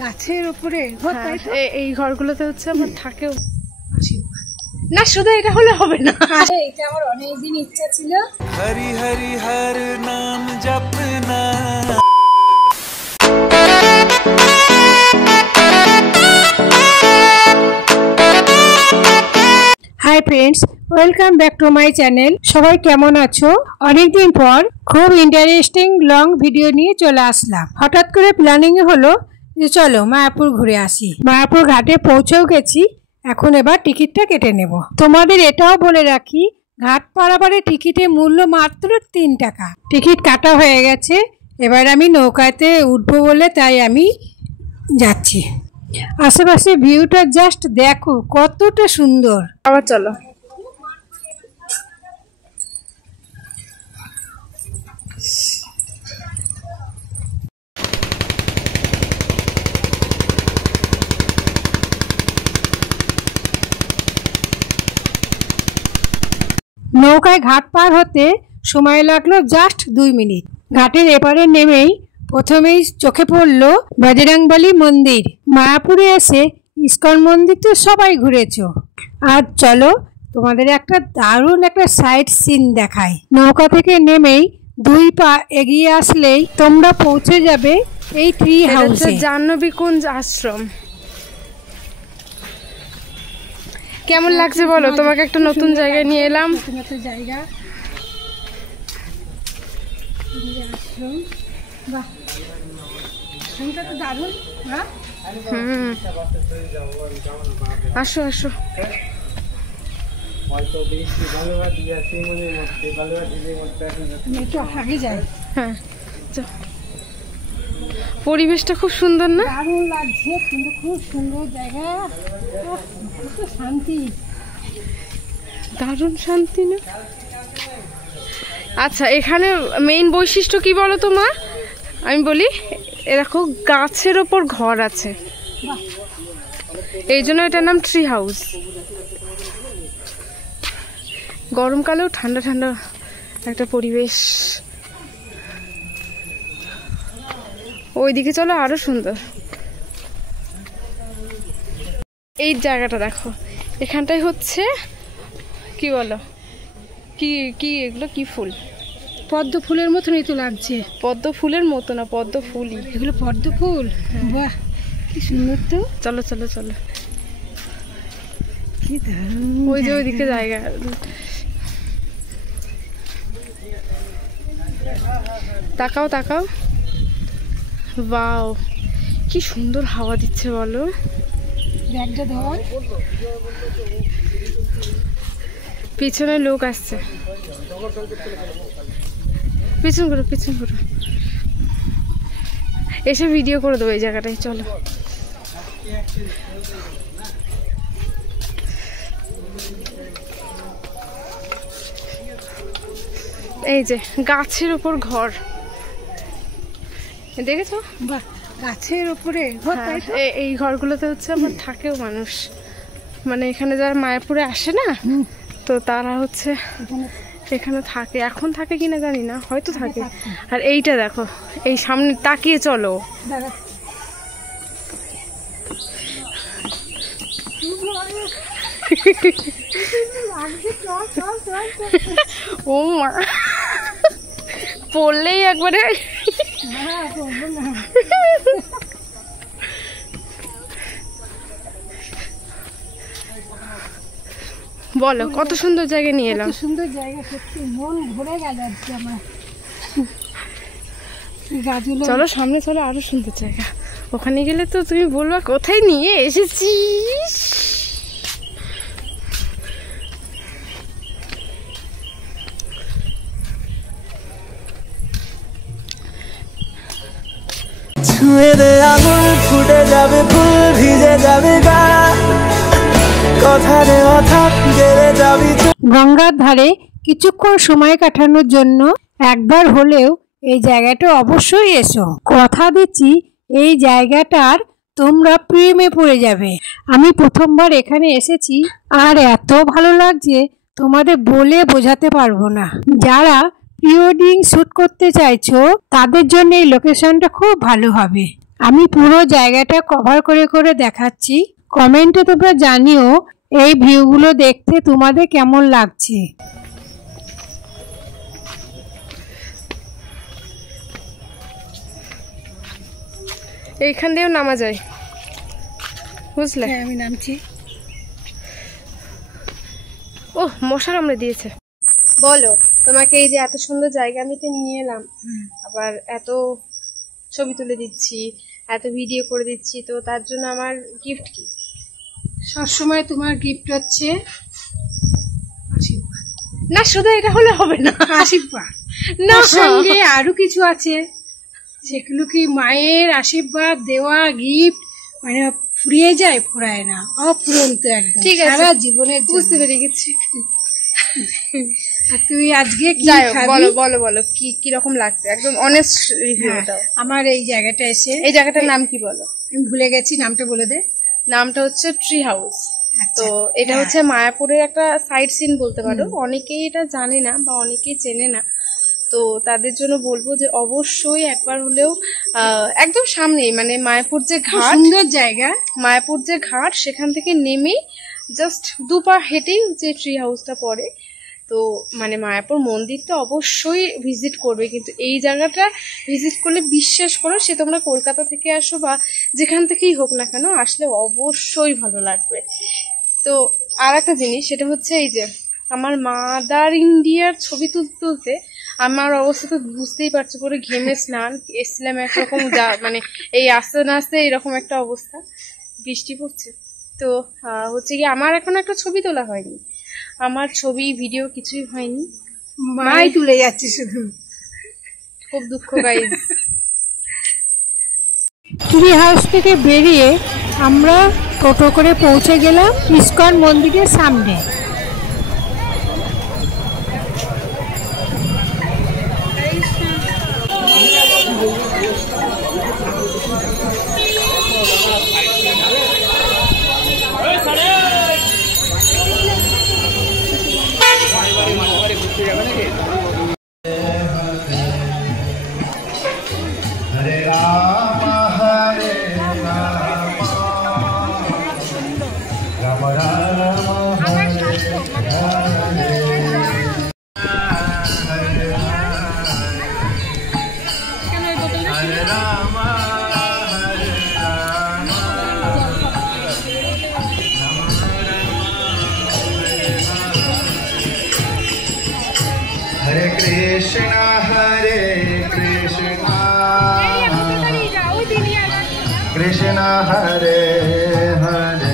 গাছের উপরে ঘর, তাই তো? এই ঘরগুলোতে হচ্ছে আমার থাকেও না, শুধু এটা হলে হবে না। এটা আমার অনেকদিন ইচ্ছা ছিল। হরি হরি হর নাম জপনা। Hi friends, welcome back to my channel. সবাই কেমন আছো? অনেকদিন পর খুব ইন্টারেস্টিং লং ভিডিও নিয়ে চলে আসলাম। হঠাৎ করে প্ল্যানিং হলো যে চলো মায়াপুর ঘুরে আসি। মায়াপুর ঘাটে পৌঁছেও গেছি, এখন এবার টিকিটটা কেটে নেব। তোমাদের এটাও বলে রাখি, ঘাট পারাপারের টিকিটের মূল্য মাত্র 3 টাকা। টিকিট কাটা হয়ে গেছে, এবার আমি নৌকাতে উঠবো বলে তাই আমি যাচ্ছি। আশেপাশে ভিউটা জাস্ট দেখো কতটা সুন্দর। আবার চলো। নৌকায় ঘাট পার হতে সময় লাগলো জাস্ট 2 মিনিট। ঘাটের এপারে নেমেই প্রথমেই চোখে পড়ল বজরংবলী মন্দির। মায়াপুরে এসে ইস্কন মন্দির তো সবাই ঘুরেছো, আর চলো তোমাদের একটা দারুণ একটা সাইট সিন দেখাই। নৌকা থেকে নেমেই 2 পা এগিয়ে আসলেই তোমরা পৌঁছে যাবে এই ট্রি হাউসে। জাহ্নবী কুঞ্জ আশ্রম। কেমন লাগছে বলো? তোমাকে একটা নতুন জায়গায় নিয়ে এলাম। নতুন জায়গা, আশ্রম। বাহ, আশ্রমটা তো দারুণ। আসো আসো। আগে যাই। হ্যাঁ, পরিবেশটা খুব সুন্দর না? দারুণ লাগছে, কিন্তু খুব সুন্দর জায়গা, শান্তি, দারুণ শান্তি না? আচ্ছা, এখানে মেইন বৈশিষ্ট্য কি বলো তো মা? আমি বলি, এরকম গাছের ওপর ঘর আছে, এই জন্য এটার নাম ট্রি হাউস। গরমকালেও ঠান্ডা ঠান্ডা একটা পরিবেশ। ওইদিকে চলো, আরো সুন্দর। এই জায়গাটা দেখো, এখানটাই হচ্ছে কি বলো, কি কি এগুলো কি ফুল? পদ্ম ফুলের মতনই তো লাগছে। পদ্ম ফুলের মতো না, পদ্ম ফুলই এগুলো। পদ্ম ফুল, বাহ কি সুন্দর তো। চলো চলো চলো, কি দারুণ। ওই যে ওইদিকে জায়গা। তাকাও তাকাও, বাও কি সুন্দর হাওয়া দিচ্ছে বলো। ব্যাগটা ধর। পিছনে লোক আসছে, পিছন করো পিছন করো, এসে ভিডিও করে দেবো এই জায়গাটায়। চলো, এই যে গাছের উপর ঘর দেখেছো? বাহ, গাছের উপরে ঘর, তাই তো? এই ঘরগুলোতে হচ্ছে আমার থাকেও মানুষ, মানে এখানে যারা মায়াপুরে আসে না, তো তারা হচ্ছে এখানে থাকে। এখন থাকে কিনা জানি না, হয়তো থাকে। আর এইটা দেখো, এই সামনে তাকিয়ে চলো। ও মা, পড়লেই একবারে। বলো, কত সুন্দর জায়গা নিয়ে এলাম। সুন্দর জায়গা, সত্যি মন ভরে গেল আজকে আমার। চলো সামনে চলো, আরো সুন্দর জায়গা। ওখানে গেলে তো তুমি বলবা কোথায় নিয়ে এসেছিস। ছুঁয়ে দে আঙুল, ফুটে যাবে ফুল, ভিজে যাবে গা, কথা রে কথা গেলে যাবি। গঙ্গার ধারে কিছুক্ষণ সময় কাটানোর জন্য একবার হলেও এই জায়গাটা অবশ্যই এসো। কথা দিচ্ছি, এই জায়গাটার তোমরা প্রেমে পড়ে যাবে। আমি প্রথমবার এখানে এসেছি, আর এত ভালো লাগছে তোমাদের বলে বোঝাতে পারবো না। যারা প্রি ওয়েডিং শুট করতে চাইছো তাদের জন্য এই লোকেশনটা খুব ভালো হবে। আমি পুরো জায়গাটা কভার করে করে দেখাচ্ছি। কমেন্টে তোমরা জানিও এই ভিউগুলো দেখতে তোমাদের কেমন লাগছে। এইখান দিয়েও নামা যায়, বুঝলে? আমি নামছি। ও মশা কামড়ে দিয়েছে। বলো, তোমাকে এই যে এত সুন্দর জায়গা আমি তো নিয়ে এলাম, আবার এত ছবি তুলে দিচ্ছি, এত ভিডিও করে দিচ্ছি, তো তার জন্য আমার গিফট কি? সবসময় তোমার গিফট হচ্ছে আশীর্বাদ। না, শুধু এটা হলে হবে না। আশীর্বাদ না, সঙ্গে আরো কিছু আছে, সেগুলো কি মায়ের আশীর্বাদ দেওয়া গিফট মানে ফুরিয়ে যায়? ফুরায় না, অফুরন্ত একদম। ঠিক আছে, সারা জীবনের বুঝতে পেরে গেছি। আর তুই আজকে কি খাবি? বলো বলো বলো, কি কি রকম লাগছে, একদম অনেস্ট রিভিউ দাও। আমার এই জায়গাটা এসে, এই জায়গাটার নাম কি বলো? আমি ভুলে গেছি, নামটা বলে দে। নামটা হচ্ছে ট্রি হাউস। তো এটা হচ্ছে মায়াপুরের একটা সাইট সিন বলতে পারো। অনেকেই এটা জানে না বা অনেকেই চেনে না, তো তাদের জন্য বলবো যে অবশ্যই একবার হলেও একদম সামনেই, মানে মায়াপুর যে ঘাট, সুন্দর জায়গা, মায়াপুর যে ঘাট, সেখান থেকে নেমে জাস্ট 2 পা হেঁটেই যে ট্রি হাউসটা পড়ে। তো মানে মায়াপুর মন্দির তো অবশ্যই ভিজিট করবে, কিন্তু এই জায়গাটা ভিজিট করলে বিশ্বাস করো, সে তোমরা কলকাতা থেকে আসো বা যেখান থেকেই হোক না কেন, আসলে অবশ্যই ভালো লাগবে। তো আর একটা জিনিস, সেটা হচ্ছে এই যে আমার মাদার ইন্ডিয়ার ছবি তুলতে তুলতে আমার অবস্থা তো বুঝতেই পারছো, পুরো ঘেমে স্নান, এসছিলাম একরকম, মানে এই আস্তে না আস্তে এরকম একটা অবস্থা, বৃষ্টি পড়ছে। তো হচ্ছে কি, আমার এখন একটা ছবি তোলা হয়নি, আমার ছবি ভিডিও কিছুই হয়নি, মাই তুলে যাচ্ছে শুধু। খুব দুঃখ গাইজ। ট্রি হাউস থেকে বেরিয়ে আমরা টোটো করে পৌঁছে গেলাম ইস্কন মন্দিরের সামনে। হরে রাম হরে Ram Ram Hare Krishna, Hare Krishna, Krishna Hare Hare.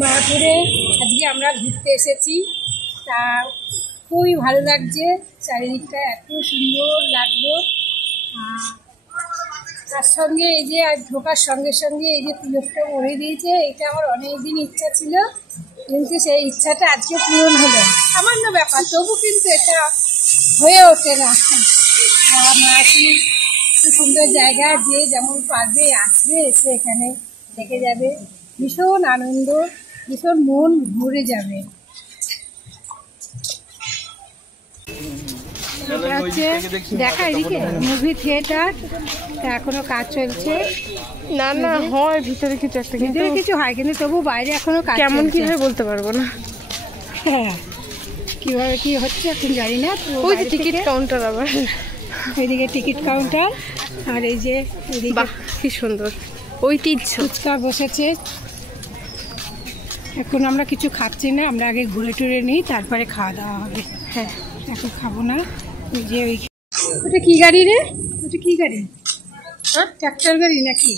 মায়াপুরে আজকে আমরা ঘুরতে এসেছি, তা খুবই ভালো লাগছে, চারিদিকটা এত সুন্দর লাগলো। তার সঙ্গে এই যে আজ ঢোকার সঙ্গে সঙ্গে এই যে তিলকটা পরে দিয়েছে, এটা আমার অনেকদিন ইচ্ছা ছিল, কিন্তু সেই ইচ্ছাটা আজকে পূরণ হলো। সামান্য ব্যাপার, তবু কিন্তু এটা হয়ে ওঠে না। মায়াপুর খুব সুন্দর জায়গা, যে যেমন পারবে আসবে, এসে এখানে থেকে যাবে, ভীষণ আনন্দ, ভীষণ মন ভরে যাবে। দেখা এদিকে মুভি থিয়েটার এখনো কাজ চলছে। না না হয় ভিতরে কিছু একটা, ভিতরে কিছু হয়, কিন্তু তবু বাইরে এখনো কাজ কেমন চলছে। কি হয় বলতে পারবো না। হ্যাঁ, কিভাবে কি হচ্ছে এখন জানি না। ওই যে টিকিট কাউন্টার, আবার এদিকে টিকিট কাউন্টার, আর এই যে এদিকে বাহ কি সুন্দর ঐতিহ্য। ফুচকা বসেছে। এখন আমরা কিছু খাচ্ছি না, আমরা আগে ঘুরে টুরে নিই, তারপরে খাওয়া দাওয়া হবে। হ্যাঁ, এখন খাবো না। ওই যে ওই, ওটা কি গাড়ি রে? ওটা কি গাড়ি? ট্রাক্টর গাড়ি নাকি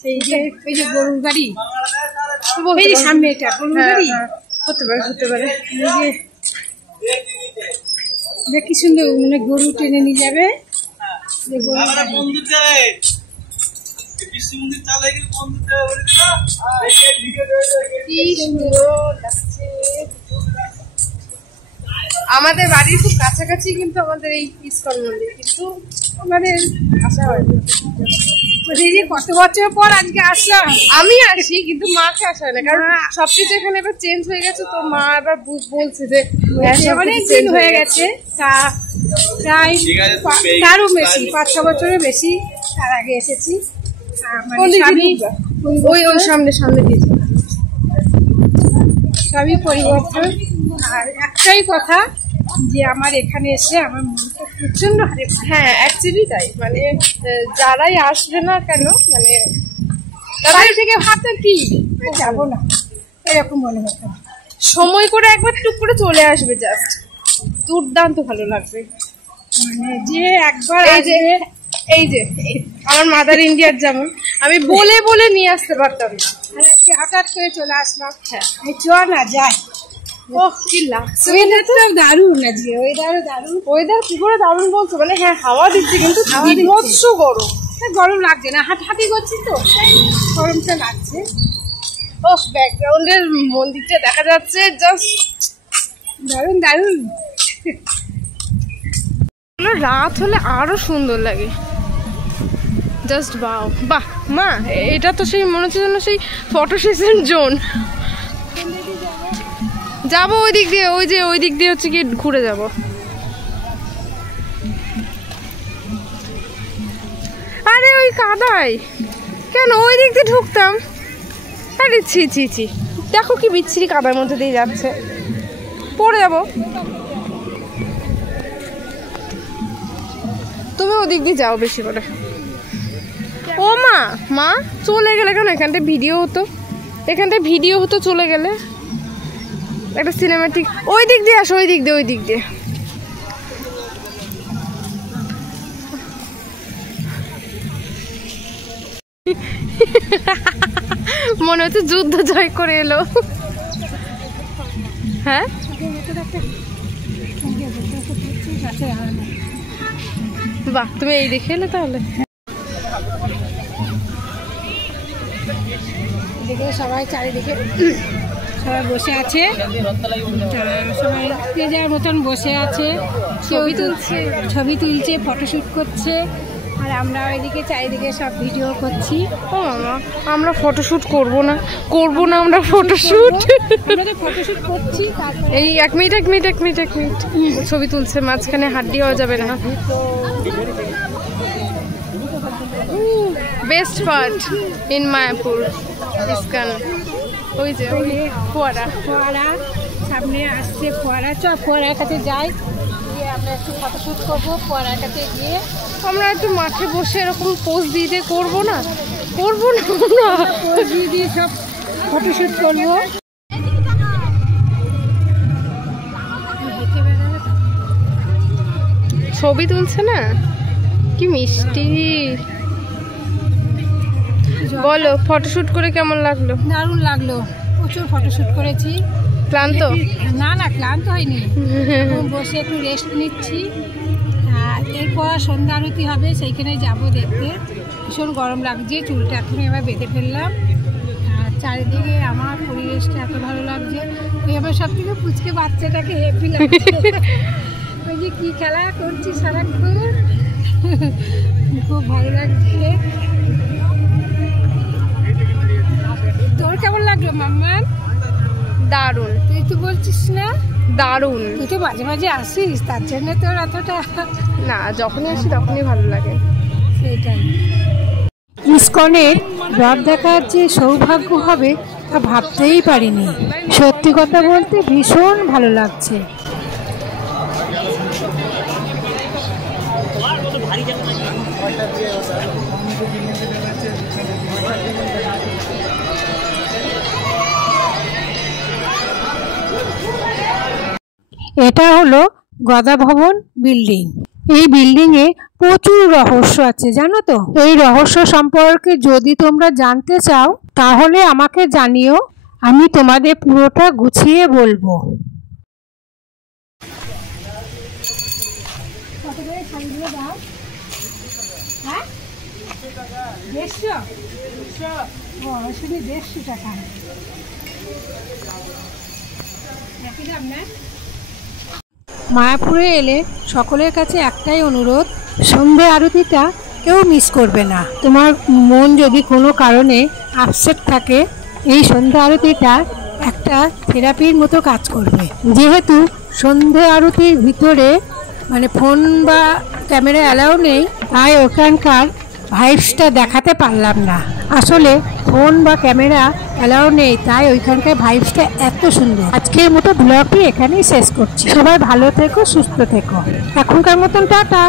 সেই যে ওই যে গরুর গাড়ি এই যে সামনে এটা গরুর গাড়ি হতে পারে হতে পারে। যে কি সুন্দর মানে গরু টেনে নিয়ে যাবে আমাদের বাড়ির খুব কাছাকাছি কিন্তু আমাদের এই ইসকন মন্দির, কিন্তু আমাদের আসা হয় কত বছর পর আজকে আসলাম। আমি আসি কিন্তু মাকে আসা হয় না, কারণ সবকিছু এখানে এবার চেঞ্জ হয়ে গেছে। তো মা এবার বলছে যে অনেক দিন হয়ে গেছে, তা প্রায় তারও বেশি 5-6 বছরের বেশি তার আগে এসেছি। ওই সামনে দিয়েছে সবই পরিবর্তন। আর একটাই কথা যে আমার এখানে এসে আমার মনটা প্রচন্ড হারে, হ্যাঁ অ্যাকচুয়ালি তাই, মানে যারাই আসবে না কেন মানে তাদের থেকে ভাবতেন কি যাবো না এরকম মনে হতো। সময় করে একবার টুক করে চলে আসবে, জাস্ট দুর্দান্ত ভালো লাগবে। মানে যে একবার এই যে আমার মাদার ইন্ডিয়ার যেমন আমি বলে বলে নিয়ে আসতে পারতাম না, হঠাৎ করে চলে আসলাম। হ্যাঁ চ না যাই। ওহ কি লাগছে, দারুণ আজকে ওয়েদারও দারুণ। ওয়েদার কি করে দারুণ বলছো, মানে হ্যাঁ হাওয়া দিচ্ছে কিন্তু বিভৎস গরম। গরম লাগছে না, হাঁটাহাঁটি করছি তো গরমটা লাগছে। ওহ ব্যাকগ্রাউন্ডের মন্দিরটা দেখা যাচ্ছে, জাস্ট দারুণ দারুণ। রাত হলে আরো সুন্দর লাগে, জাস্ট বাহ বাহ। মা এটা তো সেই মনে হচ্ছে যেন সেই ফটো সেশন জোন। যাবো ওই দিক দিয়ে, ওই দিক দিয়ে হচ্ছে কি ঘুরে যাব। আরে ওই কাদায় কেন, ওই দিক দিয়ে ঢুকতাম। আরে ছি ছি ছি, দেখো কি বিচ্ছিরি কাদার মধ্যে দিয়ে যাচ্ছে, পড়ে যাবো। তুমি ওদিক দিয়ে যাও বেশি করে। ও মা চলে গেলে কেন, এখানটায় ভিডিও হতো চলে গেলে একটা সিনেমাটিক। ওই দিক দিয়ে আসো, ওই দিক দিয়ে মনে হচ্ছে যুদ্ধ জয় করে এলো। হ্যাঁ বাহ, তুমি এই দেখে এলে তাহলে। সবাই চারিদিকে সবাই বসে আছে, সবাই যে যার মতন বসে আছে, ছবি তুলছে ফটোশুট করছে। আর আমরা ওইদিকে চারিদিকে সব ভিডিও করছি। ও মামা, আমরা ফটোশুট করবো না আমরা ফটোশুট করছি। এই এক মিনিট ছবি তুলছে, মাঝখানে হাড্ডি হওয়া যাবে না। Best part in Mayapur ISKCON, ওই যে ফোয়ারা সামনে আসছে ফোয়ারা। ফোয়ারার কাছে যাই, গিয়ে আমরা একটু ফটোশুট করবো। ফোয়ারার কাছে গিয়ে আমরা একটু মাঠে বসে এরকম পোজ দিয়ে করবো না পোজ দিয়ে সব ফটোশুট করবো। ছবি তুলছে না, কি মিষ্টি। বলো ফটোশুট করে কেমন লাগলো? দারুণ লাগলো, প্রচুর ফটোশুট করেছি। ক্লান্ত? না ক্লান্ত হয়নি, বসে একটু রেস্ট নিচ্ছি। এরপর সন্ধ্যা আরতি হবে, সেইখানে যাবো দেখতে। ভীষণ গরম লাগছে, চুলটা এখনই এবার বেঁধে ফেললাম। আর চারিদিকে আমার পরিবেশটা এত ভালো লাগছে। ওই আমার সব থেকে পুচকে বাচ্চাটাকে হেপি লাগছে। ওই যে কী খেলা করছি সারাক্ষণ, খুব ভালো লাগছে। তোর কেমন লাগলো মাম্মা? দারুণ। তুই তো বলছিস না দারুণ? তুই তো মাঝে মাঝে আসিস, তার জন্য তোর অতটা না, যখনই আসি তখনই ভালো লাগে। সেটাই। ইসকনের রথ দেখার যে সৌভাগ্য হবে তা ভাবতেই পারিনি। সত্যি কথা বলতে ভীষণ ভালো লাগছে। এটা হলো গদা ভবন বিল্ডিং। এই বিল্ডিং এ প্রচুর রহস্য আছে জানো তো। এই রহস্য সম্পর্কে যদি তোমরা জানতে চাও তাহলে আমাকে জানিও, আমি তোমাদের পুরোটা গুছিয়ে বলবো। কত করে শাড়িগুলো দাও? হ্যাঁ 150? ও শুধু 150 টাকা। একই দাম না? মায়াপুরে এলে সকলের কাছে একটাই অনুরোধ, সন্ধ্যে আরতিটা কেউ মিস করবে না। তোমার মন যদি কোনো কারণে আপসেট থাকে, এই সন্ধ্যা আরতিটা একটা থেরাপির মতো কাজ করবে। যেহেতু সন্ধ্যে আরতির ভিতরে মানে ফোন বা ক্যামেরা অ্যালাউ নেই, তাই ওখানকার ভাইবসটা দেখাতে পারলাম না। আসলে ফোন বা ক্যামেরা অ্যালাউ নেই, তাই ওইখানকার ভাইবসটা এত সুন্দর। আজকের মতো ব্লগটি এখানেই শেষ করছি। সবাই ভালো থেকো, সুস্থ থেকো। এখনকার মতন টাটা।